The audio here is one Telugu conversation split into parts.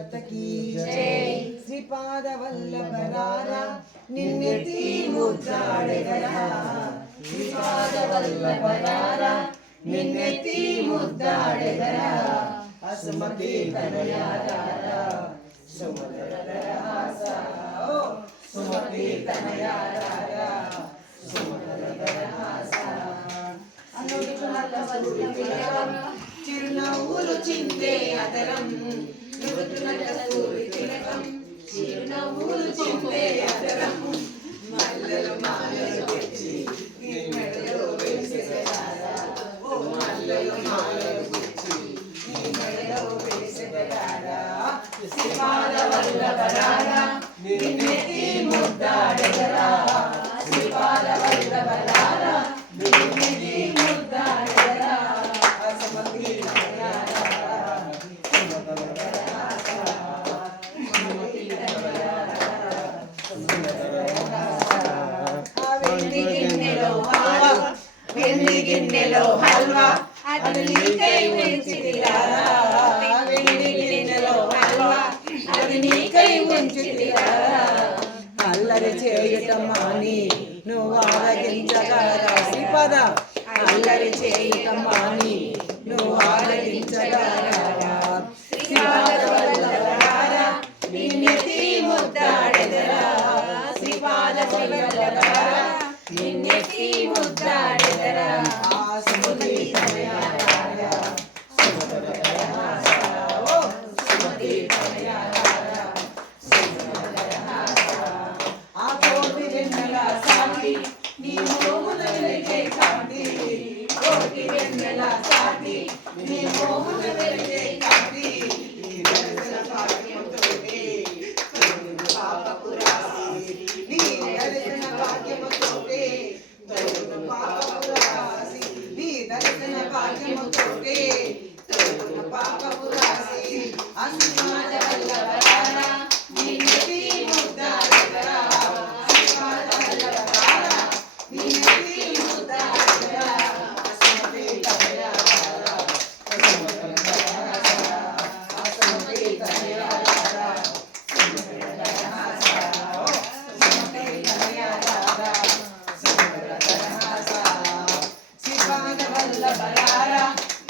భరత కీ జై శ్రీపాద వల్లభరార నిన్నెత్తి ముద్దాడెదరా శ్రీపాద వల్లభరార నిన్నెత్తి ముద్దాడెదరా అసుమతి తనయారారా సుమధురహాస సుమతి తనయారారా సుమధురహాస చిరునవ్వులు చిందే అదరం నవ్వుతున్న సూరి తిలకం చిరునవ్వులు చిందే అదరం మల్లెలు మాలలు తెచ్చి నీ మెడలో వేసేదరారా ఓ మల్లెలు మాలలు తెచ్చి నీ మెడలో వేసేదరారా శ్రీపాద వల్లభరారా నిన్నెత్తి ముద్దాడెదరా శ్రీపాద వల్లభరారా నిన్నెత్తి ముద్దాడెదరా అసమతి వెండి గిన్నెలో హల్వా అది నీకై ఉంచితిరా వెండి గిన్నెలో హల్వా అది నీకై ఉంచితిరా అల్లరి చేయుట మాని నువ్వు ఆరగించగలరా శ్రీపాద అల్లరి చేయుట మాని నువ్వు ఆరగించగలరా శ్రీపాద వల్లభరారా నిన్నెత్తి ముద్దాడెదరా శ్రీపాద వల్లభరారా నిన్నెత్తి ముద్దాడెదరా సుమతి తనయారారా సుమధురహాస ఓ సుమతి తనయారారా సుమధురహాస ఆ కోటి వెన్నెల సాటి నీ మోమున వెలిగే కాంతి కోటి వెన్నెల సాటి నీ మోమున వెలిగే కాంతి నీ దర్శన భాగ్యముతోనే పాపపు రాశి నీ దర్శన భాగ్యముతోనే పాపపు రాశి నీ దర్శన భాగ్యముతోనే పాపపు రాశి శ్రీపాద వల్లభరారా నిన్నెత్తి ముద్దాడెదరా శ్రీపాద వల్లభరారా నిన్నెత్తి ముద్దాడెదరా అసుమతి తనయారారా అసుమతి తనయారారా సుమధురహాస సుమతి తనయారారా సుమధురహాస శ్రీపాద వల్లభరారా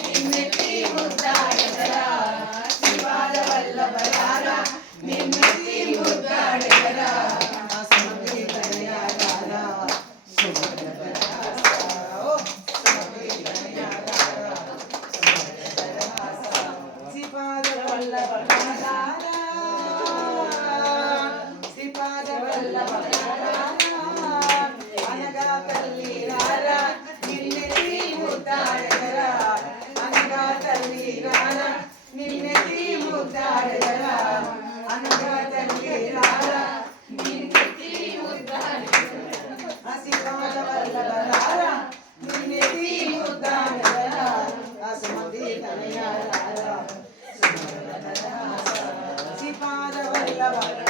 నిన్నెత్తి ముద్దాడెదరా శ్రీపాద వల్లభరారా నిన్నెత్తి ముద్దాడెదరా అసుమతి తనయారారా సుమధురహాస సుమతి తనయారారా సుమధురహాస శ్రీపాద వల్లభరారా శ్రీపాద వల్లభరారా అనగా తల్లి రారా నిన్నెత్తి ముద్దాడెదరా అనగా తల్లి రారా నిన్నెత్తి ముద్దాడెదరా అనగా తల్లి రారా నిన్నెత్తి ముద్దాడెదరా శ్రీపాద వల్లభరారా నిన్నెత్తి ముద్దాడెదరా అసుమతి తనయారారా సుమధురహాస శ్రీపాద వల్లభరారా